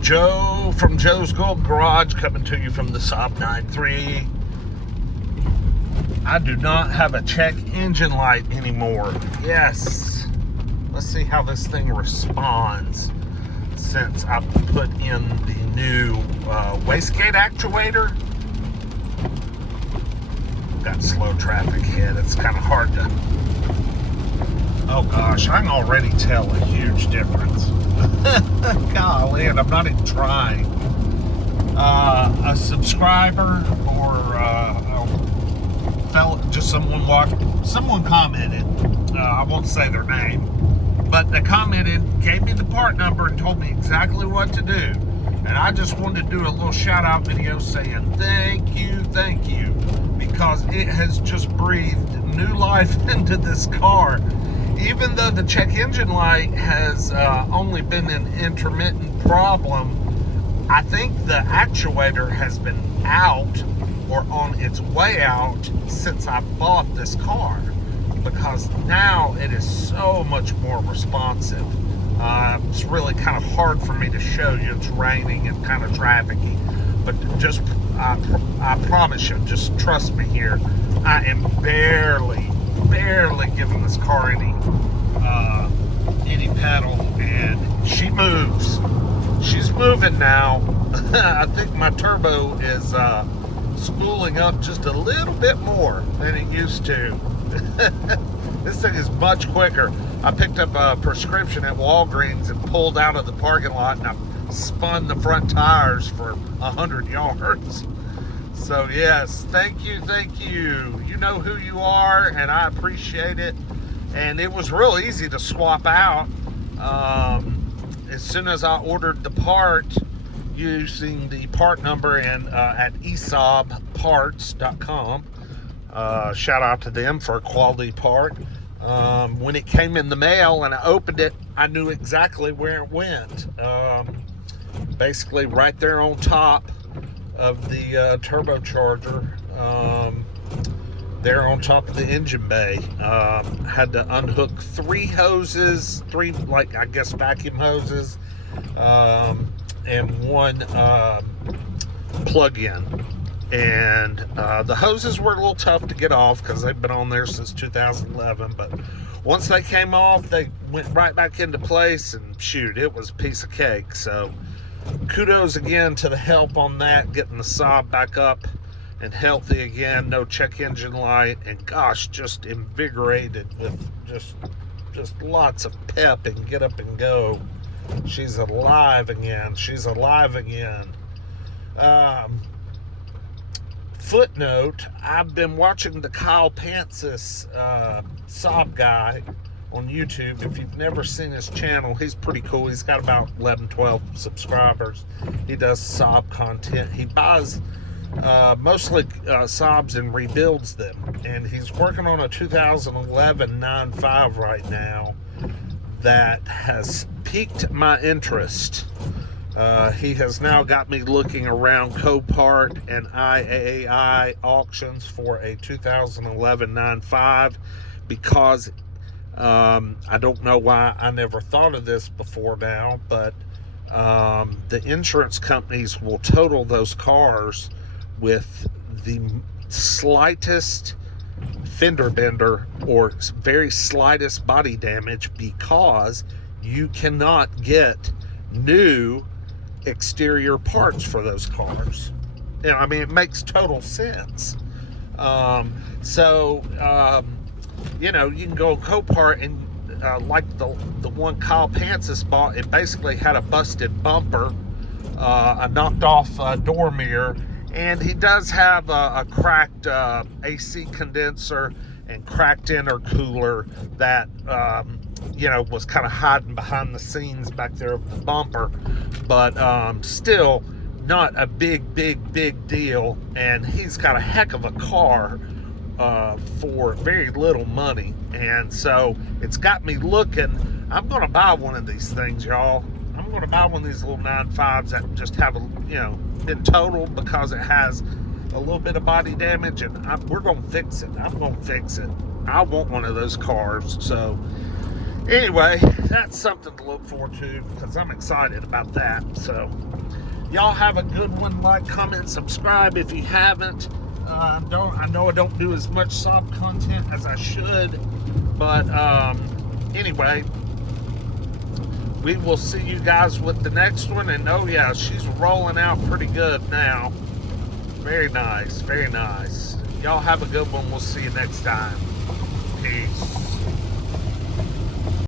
Joe from Joe's Gold Garage coming to you from the Saab 93. I do not have a check engine light anymore. Yes. Let's see how this thing responds since I put in the new wastegate actuator. Got slow traffic ahead. It's kind of hard to... Oh gosh, I can already tell a huge difference. Golly, and I'm not even trying. A subscriber or just someone commented. I won't say their name, but they commented, gave me the part number, and told me exactly what to do. And I just wanted to do a little shout out video saying thank you, because it has just breathed new life into this car. Even though the check engine light has only been an intermittent problem, I think the actuator has been out or on its way out since I bought this car, because now it is so much more responsive. It's really kind of hard for me to show you. It's raining and kind of trafficy, but just I promise you, just trust me here, I am barely giving this car any pedal, and she moves. She's moving now. I think my turbo is spooling up just a little bit more than it used to. This thing is much quicker. I picked up a prescription at Walgreens and pulled out of the parking lot, and I spun the front tires for 100 yards. So yes, thank you. You know who you are, and I appreciate it. And it was real easy to swap out. As soon as I ordered the part using the part number and at esaabparts.com, shout out to them for a quality part. When it came in the mail and I opened it, I knew exactly where it went. Basically right there on top of the turbocharger, there on top of the engine bay. Had to unhook three hoses, like I guess vacuum hoses, and one plug-in. And the hoses were a little tough to get off because they've been on there since 2011, but once they came off, they went right back into place, and shoot, it was a piece of cake. So kudos again to the help on that, getting the Saab back up and healthy again. No check engine light, and gosh, just invigorated with just lots of pep and get up and go. She's alive again. Footnote, I've been watching the Kyle Pantsis Saab guy on YouTube. If you've never seen his channel, he's pretty cool. He's got about 11-12 subscribers. He does Saab content. He buys mostly Saabs and rebuilds them, and he's working on a 2011 9.5 right now that has piqued my interest. He has now got me looking around Copart and IAAI auctions for a 2011 9.5, because I don't know why I never thought of this before now, but the insurance companies will total those cars with the slightest fender bender or very slightest body damage, because you cannot get new exterior parts for those cars. You know, I mean, it makes total sense. You know, you can go Copart and like the one Kyle Pantsis bought, it basically had a busted bumper, a knocked off door mirror, and he does have a cracked AC condenser and cracked intercooler that you know, was kind of hiding behind the scenes back there of the bumper, but still not a big deal. And he's got a heck of a car for very little money, and so it's got me looking. I'm gonna buy one of these things, y'all. I'm gonna buy one of these little 9.5s that just have been totaled because it has a little bit of body damage, and we're gonna fix it. I'm gonna fix it. I want one of those cars. So Anyway, that's something to look forward to because I'm excited about that. So, y'all have a good one. Like, comment, subscribe if you haven't. I know I don't do as much Saab content as I should, but anyway, we will see you guys with the next one. And oh yeah, she's rolling out pretty good now. Very nice, very nice. Y'all have a good one. We'll see you next time. Peace.